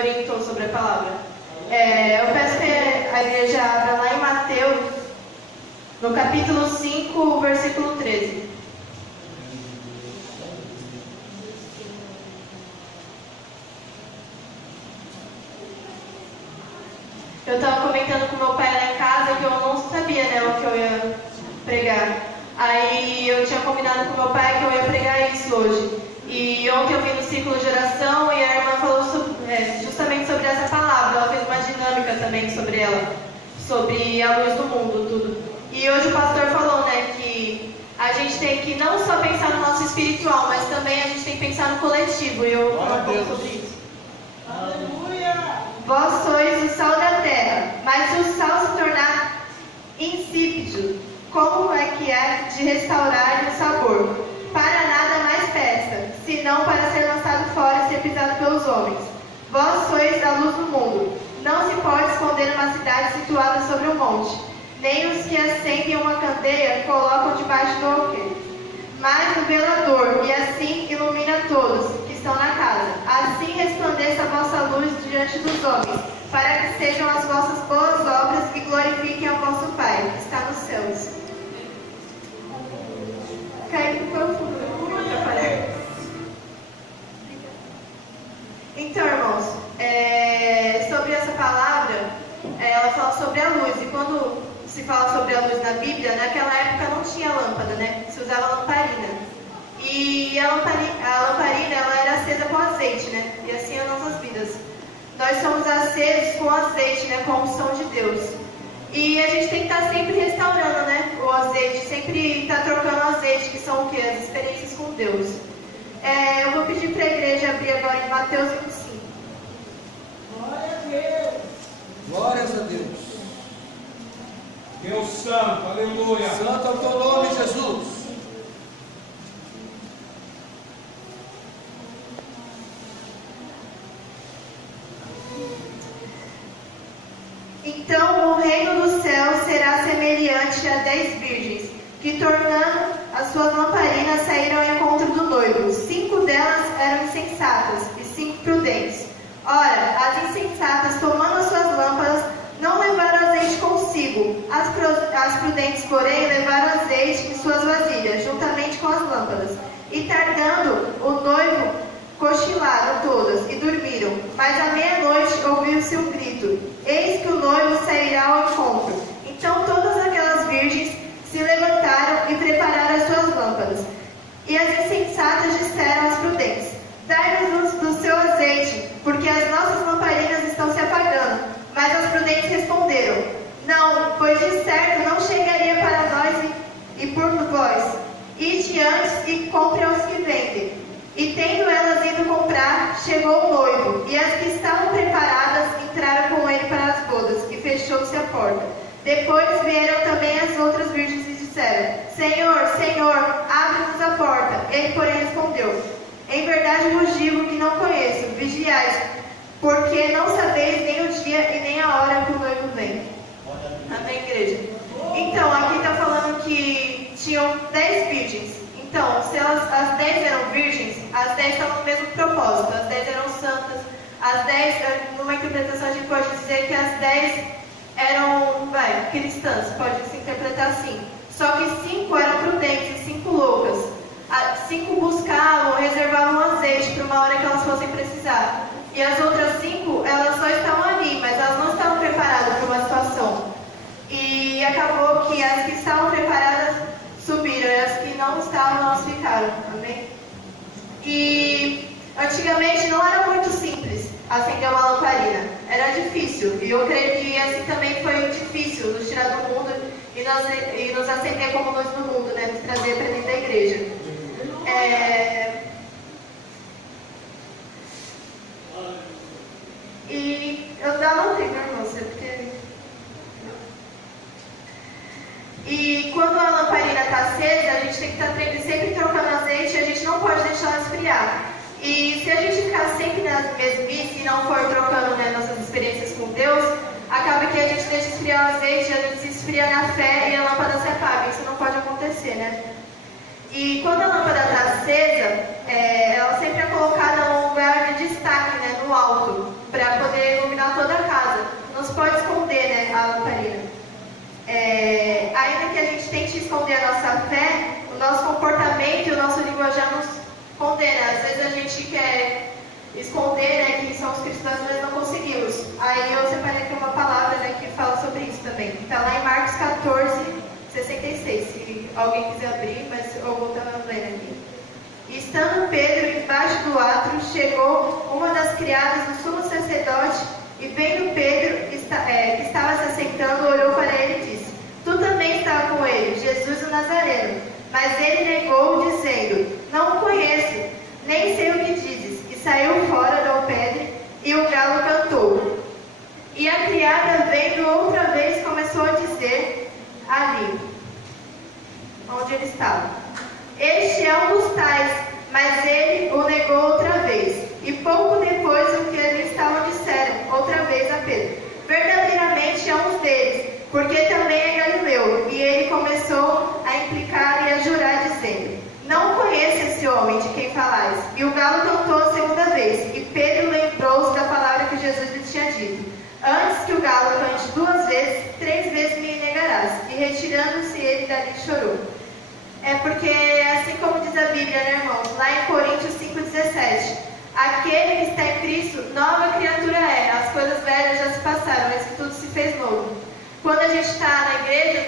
orientou sobre a palavra. Eu peço que a igreja abra lá em Mateus, no capítulo 5, versículo 13. Eu estava comentando com meu pai lá em casa que eu não sabia, né, o que eu ia pregar. Aí eu tinha combinado com meu pai que eu ia pregar isso hoje. E ontem eu vim no círculo de oração e a irmã falou justamente sobre essa palavra. Ela fez uma dinâmica também sobre ela, sobre a luz do mundo, tudo. E hoje o pastor falou, né, que a gente tem que não só pensar no nosso espiritual, mas também a gente tem que pensar no coletivo. E eu vou falar um pouco sobre isso. Aleluia! Vós sois o sal da terra, mas se o sal se tornar insípido, como é que é de restaurar o sabor? Para nada mais peça, senão para ser lançado fora e ser pisado pelos homens. Vós sois a luz do mundo. Não se pode esconder uma cidade situada sobre um monte, nem os que acendem uma candeia colocam debaixo do alqueire, mas no velador, e assim ilumina todos que estão na casa. Assim resplandeça a vossa luz diante dos homens, para que sejam as vossas boas obras e glorifiquem ao vosso Pai, que está nos céus. Cai profundo. Então, irmãos, sobre essa palavra, ela fala sobre a luz. E quando se fala sobre a luz na Bíblia, naquela época não tinha lâmpada, né? Se usava lamparina. E a lamparina ela era acesa com azeite, né? E assim as nossas vidas. Nós somos acesos com azeite, né? Com a unção de Deus. E a gente tem que estar sempre restaurando, né? O azeite, sempre estar trocando azeite, que são o quê? As experiências com Deus. Eu vou pedir para a igreja abrir agora em Mateus 25. Glória a Deus! Glórias a Deus. Deus Santo, aleluia! Santo é o teu nome, Jesus. Então o reino do céu será semelhante a 10 virgens, que tornando as suas lamparinas saíram ao encontro do noivo. 5 delas eram insensatas e 5 prudentes. Ora, as insensatas, tomando as suas lâmpadas, não levaram azeite consigo. As prudentes, porém, levaram azeite em suas vasilhas, juntamente com as lâmpadas. E tardando o noivo, cochilaram todas e dormiram. Mas à meia-noite ouviu-se um grito: eis que o noivo sairá ao encontro. Então todas aquelas virgens se levantaram e prepararam as suas lâmpadas. E as insensatas disseram às prudentes: dai-nos do seu azeite, porque as nossas lamparinas estão se apagando. Mas as prudentes responderam: não, pois de certo não chegaria para nós e por vós. Ide antes e compre aos que vendem. E tendo elas ido comprar, chegou o noivo, e as que estavam preparadas entraram com ele para as bodas, e fechou-se a porta. Depois vieram também as outras virgens e disseram: Senhor, Senhor, abre-nos a porta. Ele, porém, respondeu: em verdade vos digo que não conheço, vigiais, porque não sabeis nem o dia e nem a hora que o noivo vem. Amém, igreja? Então, aqui está falando que tinham 10 virgens. Então, se as 10 eram virgens, as 10 estavam no mesmo propósito, as 10 eram santas, as 10, numa interpretação a gente pode dizer que as 10 eram cristãs, pode se interpretar assim. Só que 5 eram prudentes e 5 loucas. 5 buscavam, reservavam azeite para uma hora que elas fossem precisar. E as outras 5, elas só estavam ali, mas elas não estavam preparadas para uma situação. E acabou que as que estavam preparadas subiram, e as que não estavam, elas ficaram. Amém? E antigamente não era muito simples acender uma lamparina. Era difícil. E eu creio que assim também foi difícil nos tirar do mundo e nos acender como luz do mundo, né? Nos trazer para dentro da igreja. E eu não tenho, irmão, porque... E quando a lamparina está acesa, a gente tem que estar sempre trocando azeite, e a gente não pode deixar ela esfriar. E se a gente ficar sempre na mesmice e não for trocando, né, nossas experiências com Deus, acaba que a gente deixa esfriar o azeite, a gente se esfria na fé e a lâmpada se apaga. Isso não pode acontecer, né? E quando a lâmpada está acesa, ela sempre é colocada num lugar de destaque, né, no alto, para Testamento e o nosso linguajar nos condena. Às vezes a gente quer esconder, né, que somos cristãos, mas não conseguimos. Aí eu separei aqui uma palavra, né, que fala sobre isso também. Está lá em Marcos 14:66. Se alguém quiser abrir, mas eu vou estar lendo aqui. Estando Pedro embaixo do átrio, chegou uma das criadas do sumo sacerdote e, vendo Pedro que estava se assentando, olhou para ele e disse: Tu também estava com ele, Jesus o Nazareno. Mas ele negou, dizendo: Não o conheço, nem sei o que dizes. E saiu fora do alpendre, e o galo cantou. E a criada, vendo outra vez, começou a dizer ali, onde ele estava: Este é um dos tais. Mas ele o negou outra vez. E pouco depois o que eles estavam disseram outra vez a Pedro: Verdadeiramente é um deles, porque também é galileu. E ele começou a implicar e a jurar, dizendo: Não conheço esse homem de quem falais. E o galo cantou a segunda vez. E Pedro lembrou-se da palavra que Jesus lhe tinha dito: Antes que o galo cante 2 vezes, 3 vezes me negarás. E retirando-se ele dali chorou. É porque, assim como diz a Bíblia, né, irmãos? Lá em Coríntios 5,17: Aquele que está em Cristo, nova criatura é. As coisas velhas já se passaram, mas que tudo se fez novo. Quando a gente está na igreja,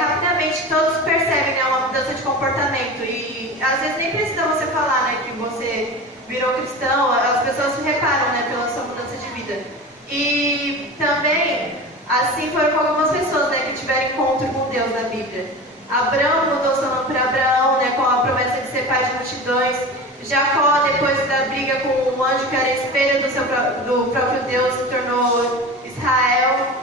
rapidamente todos percebem, né, uma mudança de comportamento. E às vezes nem precisa você falar, né, que você virou cristão. As pessoas se reparam, né, pela sua mudança de vida. E também, assim foram com algumas pessoas, né, que tiveram encontro com Deus na Bíblia. Abraão mudou seu nome para Abraão, né, com a promessa de ser pai de multidões. Jacó, depois da briga com o anjo que era espelho do próprio Deus, se tornou Israel.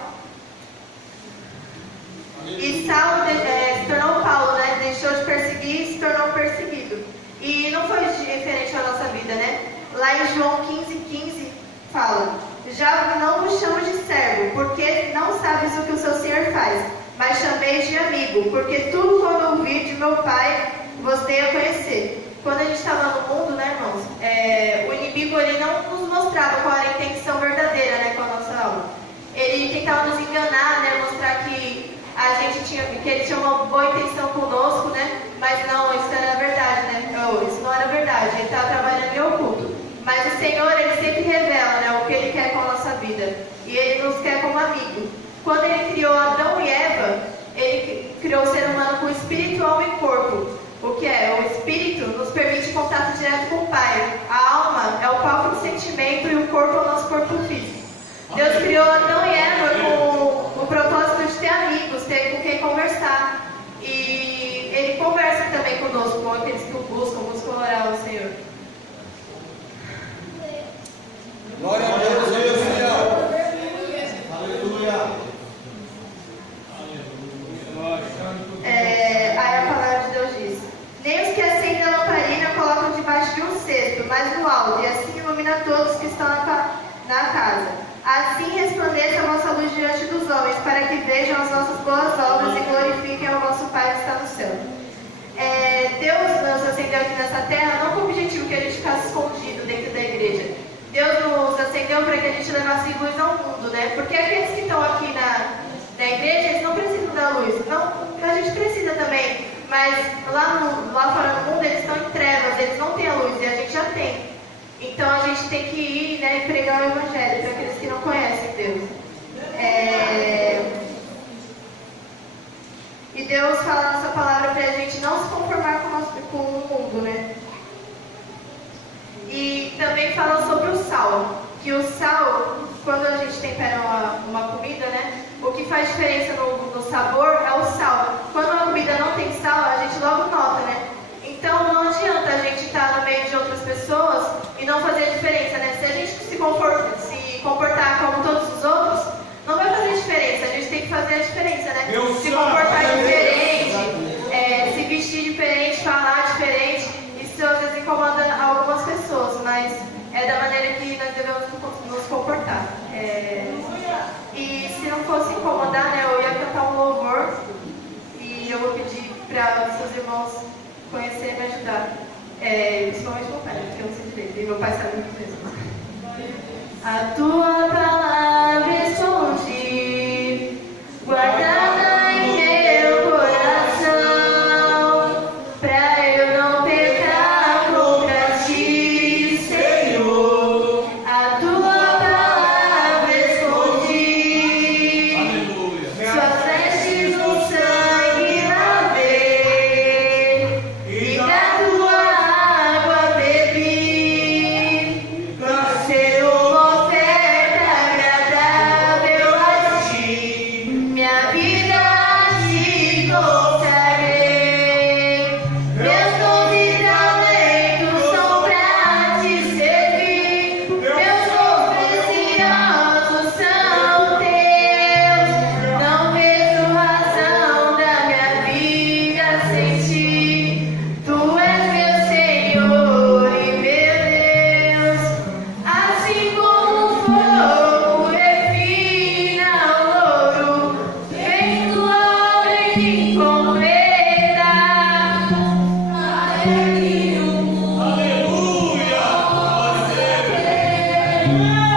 E Saulo se tornou Paulo, né? Deixou de perseguir e se tornou perseguido. E não foi diferente na nossa vida, né? Lá em João 15:15 fala: Já não vos chamo de servo, porque não sabes o que o seu Senhor faz, mas chameis de amigo, porque tudo quando ouvir de meu Pai vos dei a conhecer. Quando a gente estava no mundo, né, irmãos, o inimigo ele não nos mostrava qual era a intenção verdadeira, né, com a nossa alma. Ele tentava nos enganar, né, mostrar que que ele tinha uma boa intenção conosco, né, mas não, isso era verdade, né, isso não era verdade, ele estava trabalhando em oculto. Mas o Senhor, ele sempre revela, né, o que ele quer com a nossa vida, e ele nos quer como amigo. Quando ele criou Adão e Eva, ele criou o ser humano com espírito, alma e corpo. O que é? O espírito nos permite contato direto com o Pai. A alma é o palco do sentimento e o corpo é o nosso corpo físico. Deus criou Adão e Eva com o propósito de ter amigos, ter com quem conversar. E Ele conversa também conosco, com aqueles que o buscam orar ao Senhor. Glória a Deus, aleluia. Aleluia. Aí a palavra de Deus diz: Nem os que acendem a lamparina colocam debaixo de um cesto, mas no alto, e assim ilumina todos que estão na casa. Assim resplandeça a vossa luz diante dos homens, para que vejam as vossas boas obras e glorifiquem ao vosso Pai que está no céu. Deus nos acendeu aqui nessa terra não com o objetivo que a gente ficasse escondido dentro da igreja. Deus nos acendeu para que a gente levasse luz ao mundo, né? Porque aqueles que estão aqui na igreja, eles não precisam da luz. Não, a gente precisa também, mas lá fora do mundo eles estão em trevas, eles não têm a luz e a gente já tem. Então a gente tem que ir, né, e pregar o Evangelho para aqueles que não conhecem Deus. E Deus fala nessa palavra para a gente não se conformar com o mundo, né? E também fala sobre o sal, que o sal, quando a gente tempera uma comida, né, o que faz diferença no sabor é o sal. Quando uma comida não tem sal, a gente logo nota, né? Então não adianta a gente estar no meio de outras pessoas e não fazer a diferença, né? Se a gente se comportar como todos os outros, não vai fazer diferença. A gente tem que fazer a diferença, né? Se comportar diferente, se vestir diferente, falar diferente. Isso às vezes incomoda algumas pessoas, mas é da maneira que nós devemos nos comportar. E se não fosse incomodar, né, eu ia cantar um louvor e eu vou pedir para os seus irmãos conhecerem e me ajudar. Principalmente meu pai, porque eu não sei direito, e meu pai sabe muito mesmo. A tua palavra escondi, guardada em meu coração, pra eu Amém.